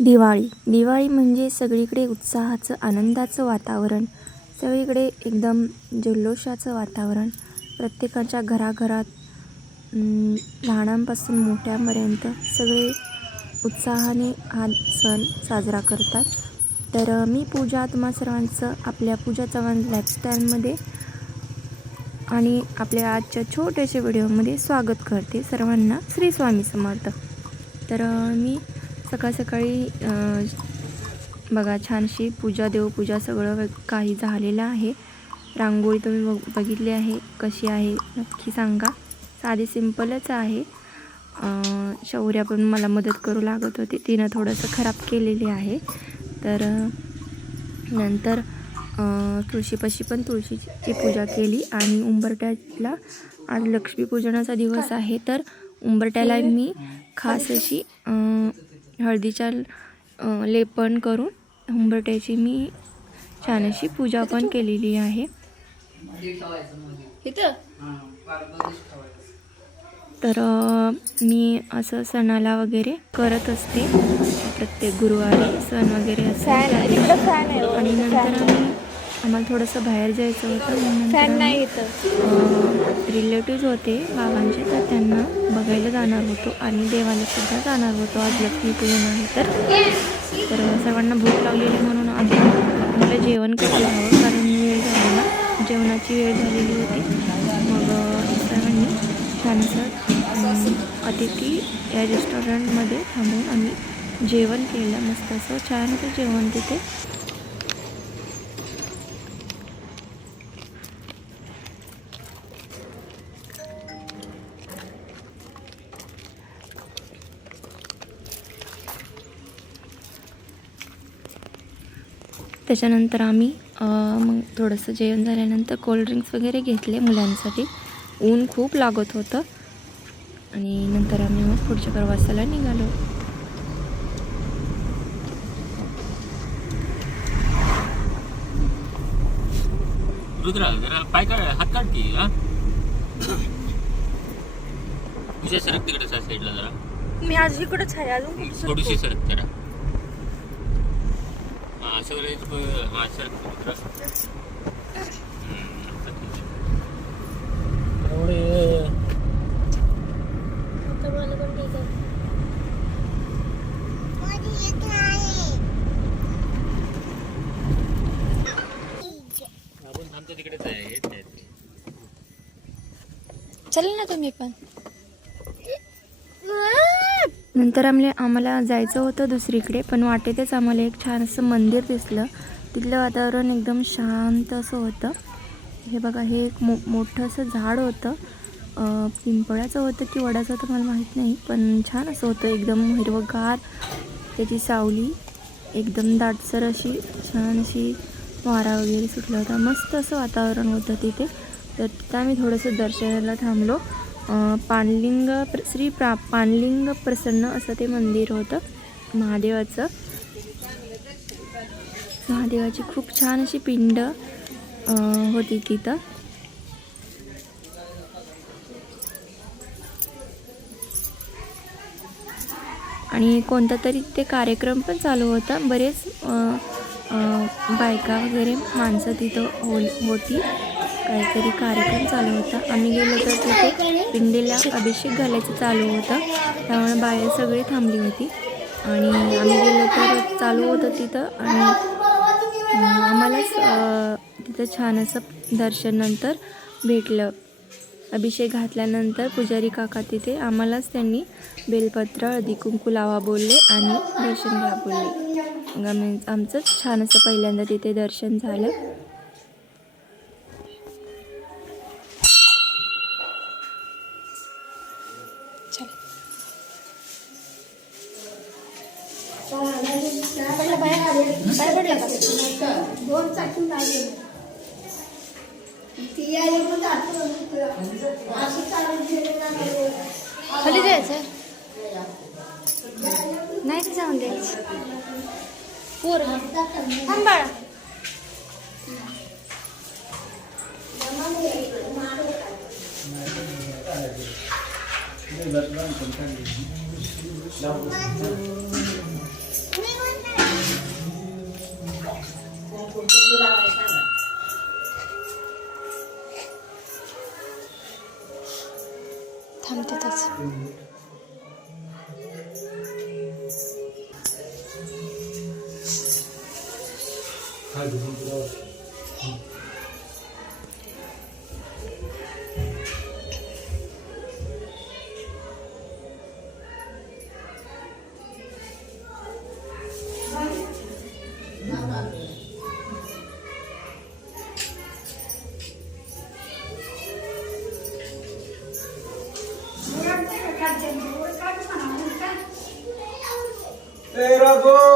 दिवाळी. दिवाळी म्हणजे सगळीकडे उत्साहाचं आनंदाचं वातावरण. सगळीकडे एकदम जल्लोषाचं वातावरण. प्रत्येकाच्या घराघरात लहानांपासून मोठ्यांपर्यंत सगळे उत्साहाने हा सण साजरा करतात. तर मी पूजा तुम्हा सर्वांचं आपल्या पूजा चव्हाण लाईफस्टाईलमध्ये आणि आपल्या आजच्या छोट्याशा व्हिडिओमध्ये स्वागत करते सर्वांना. श्री स्वामी समर्थ. तर मी सकाळ सकाळी बघा छानशी पूजा देवपूजा सगळं काही झालेलं आहे. रांगोळी तुम्ही बघ बघितली आहे कशी आहे नक्की सांगा. साधी सिंपलच आहे. शौर्या पण मला मदत करू लागत होती. तिनं थोडंसं खराब केलेली आहे. तर नंतर तुळशीपाशी पण तुळशीची पूजा केली आणि उंबरट्याला आज लक्ष्मीपूजनाचा दिवस आहे. तर उंबरट्याला मी खास अशी हळदीच्या लेपन करून उंबरट्याची मी छान अशी पूजा पण केलेली आहे. तर मी असं सणाला वगैरे करत असते. प्रत्येक गुरुवारी सण वगैरे असते त्या दिवशी. आणि नंतर आम्ही आम्हाला थोडंसं बाहेर जायचं होतं रिलेटिव्ज होते बाबांचे तर त्यांना बघायला जाणार होतो आणि देवाला सुद्धा जाणार होतो. आज लक्ष्मीपूजन आहे तर. तर सर्वांना भूक लावलेली म्हणून आम्ही मला जेवण करायला हवं कारण वेळ झालेला जेवणाची वेळ झालेली होती. मग सर्वांनी छान असं अतिथी या रेस्टॉरंटमध्ये थांबून आम्ही जेवण केलं. मस्त असं छान असं जेवण तिथे. त्याच्यानंतर आम्ही अ, मग थोडंसं जेवण झाल्यानंतर कोल्ड्रिंक्स वगैरे घेतले मुलांसाठी. ऊन खूप लागत होतं. आणि नंतर आम्ही मग पुढच्या प्रवासाला निघालो. रुद्रा जरा पाय काढ हात काढ की हा? तुझ्या सरक तिकडे साईडला जरा. मी आज इकडंच आहे अजून थोडीशी सरक जरा. हा सगळे ब- हा सरक रुद्रा आपण थांबतो तिकडेच आहे येत नाही चालेल ना तुम्ही पण. नंतर आम्हाला आम्हाला जायचं होतं दुसरीकडे पण वाटेतच आम्हाला एक छान असं मंदिर दिसलं. तिथलं वातावरण एकदम शांत असं होतं. हे बघा हे एक मो मोठं असं झाड होतं. पिंपळाचं होतं की वडाचं होतं मला माहीत नाही पण छान असं होतं. एकदम हिरवंगार त्याची सावली एकदम दाटसर अशी छान अशी वारा वगैरे सुटला होता. मस्त असं वातावरण होतं तिथे. तर तिथं आम्ही थोडंसं दर्शनाला थांबलो. पानलिंग प्र श्री प्रा पानलिंग प्रसन्न असं ते मंदिर होतं महादेवाचं. महादेवाची खूप छान अशी पिंड होती तिथं. आणि कोणता तरी ते कार्यक्रम पण चालू होता. बरेच बायका वगैरे माणसं तिथं हो होती. काहीतरी कार्यक्रम चालू होता. आम्ही गेलो तर तिथे पिंडीला अभिषेक घालायचं चालू होतं. त्यामुळे बाया सगळी थांबली होती. आणि आम्ही गेलो तर चालू होतं तिथं आणि आम्हालाच तिथं छान असं दर्शन नंतर भेटलं. अभिषेक घातल्यानंतर पुजारी काका तिथे आम्हालाच त्यांनी बेलपत्र हळदी कुंकू लावा बोलले आणि दर्शन घ्या बोलले. मग आमचंच छान असं पहिल्यांदा तिथे दर्शन झालं. द्यायचं नाही ते जाऊन द्यायचं. पोर. बाळा 食べてたぞ。গো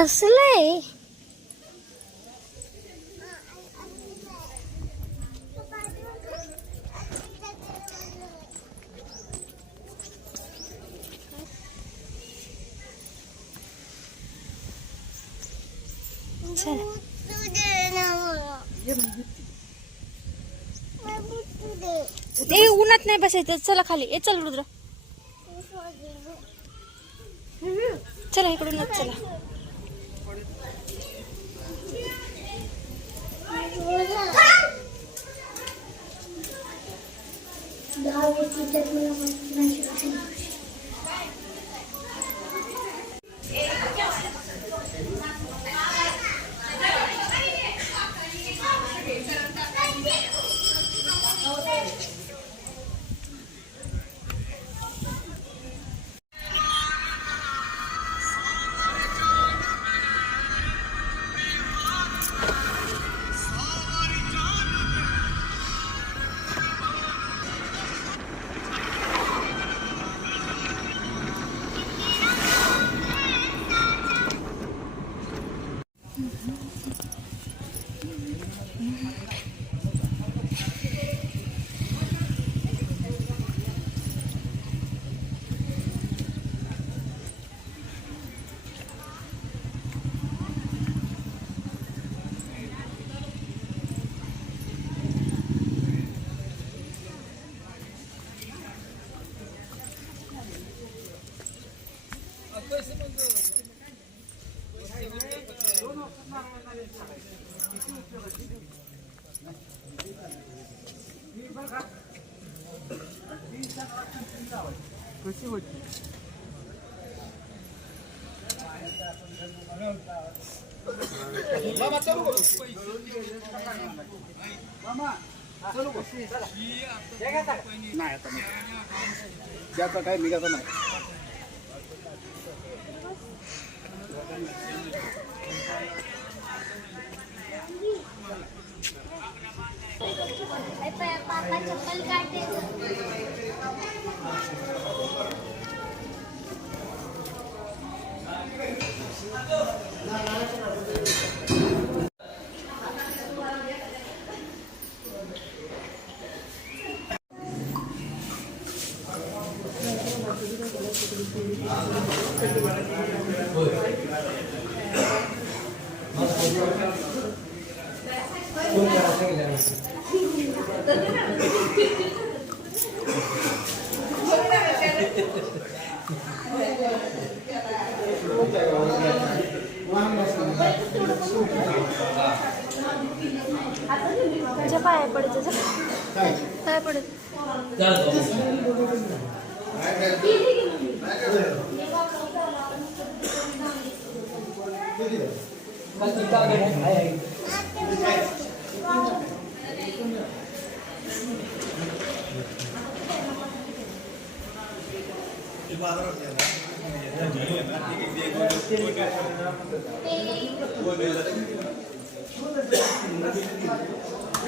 असलंय. ते उन्हात नाही बसायचं. चला खाली. ए चल रुद्र. चला इकडूनच चला. 记得不要乱丢垃圾。મામા ચાલુ કરો મામા ચાલુ કરો ના તમે નહીં પાપા ચપ્પલ કાઢે तुझ्या पाया पडायचं जा. पाया पडत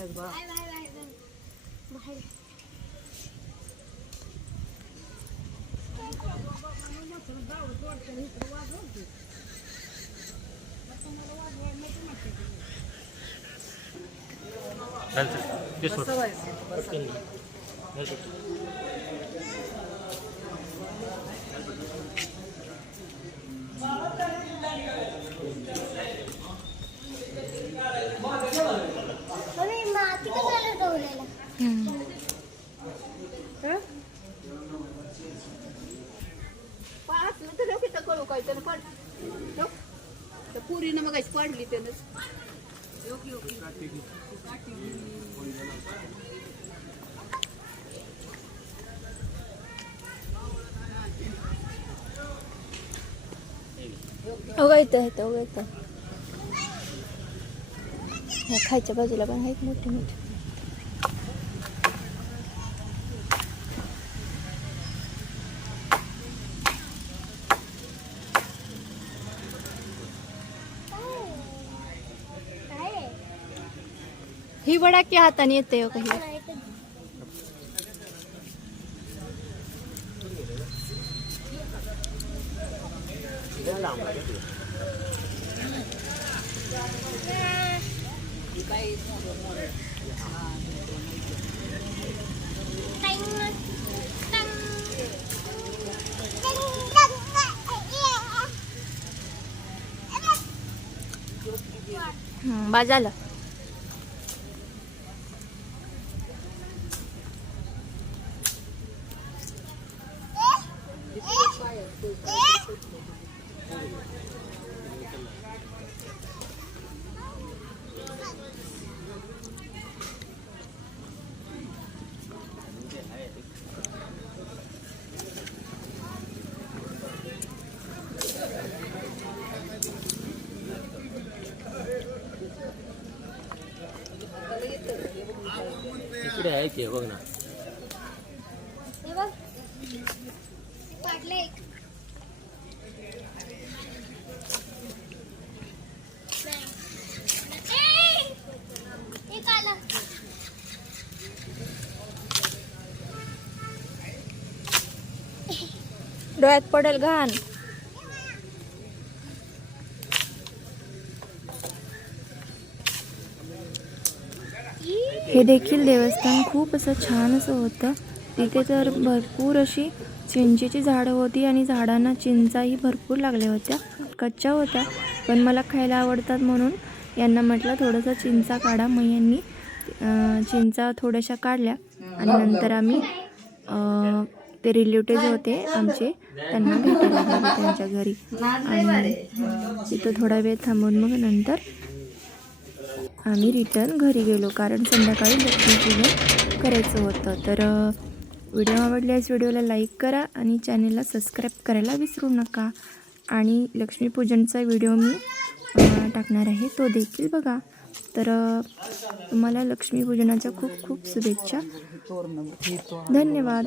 جاهز بقى. أيوه أيوه أيوه किती त्यानं पड. त्या पुरीनं मग अशी पाडली त्यानंच. उगा इथं इथं उगा इथं खायच्या बाजूला पण आहेत मोठे मोठे. ही वडा की हाताने येते हो काही? बाजाला तर हं, बा झालं इकडे आहे की बघ ना डोळ्यात पडेल घाण. हे देखील देवस्थान खूप असं छान असं होतं. तिथे तर भरपूर अशी चिंचेची झाडं होती आणि झाडांना चिंचाही भरपूर लागल्या होत्या. कच्च्या होत्या. पण मला खायला आवडतात म्हणून यांना म्हटलं थोडंसं चिंचा काढा. मग यांनी चिंचा थोड्याशा काढल्या. आणि नंतर आम्ही ते रिलेटिव्ह होते आमचे. त्यांना भेटायला गेलो त्यांच्या घरी. आणि तिथं थोडा वेळ थांबून मग नंतर आम्ही रिटर्न घरी गेलो. कारण संध्याकाळी लक्ष्मीपूजन करायचं होतं. तर व्हिडिओ आवडल्यास व्हिडिओला लाईक करा आणि चॅनलला सबस्क्राईब करायला विसरू नका. आणि लक्ष्मीपूजनचा व्हिडिओ मी टाकणार आहे. तो देखील बघा. तर तुम्हाला लक्ष्मीपूजनाच्या खूप खूप शुभेच्छा. धन्यवाद.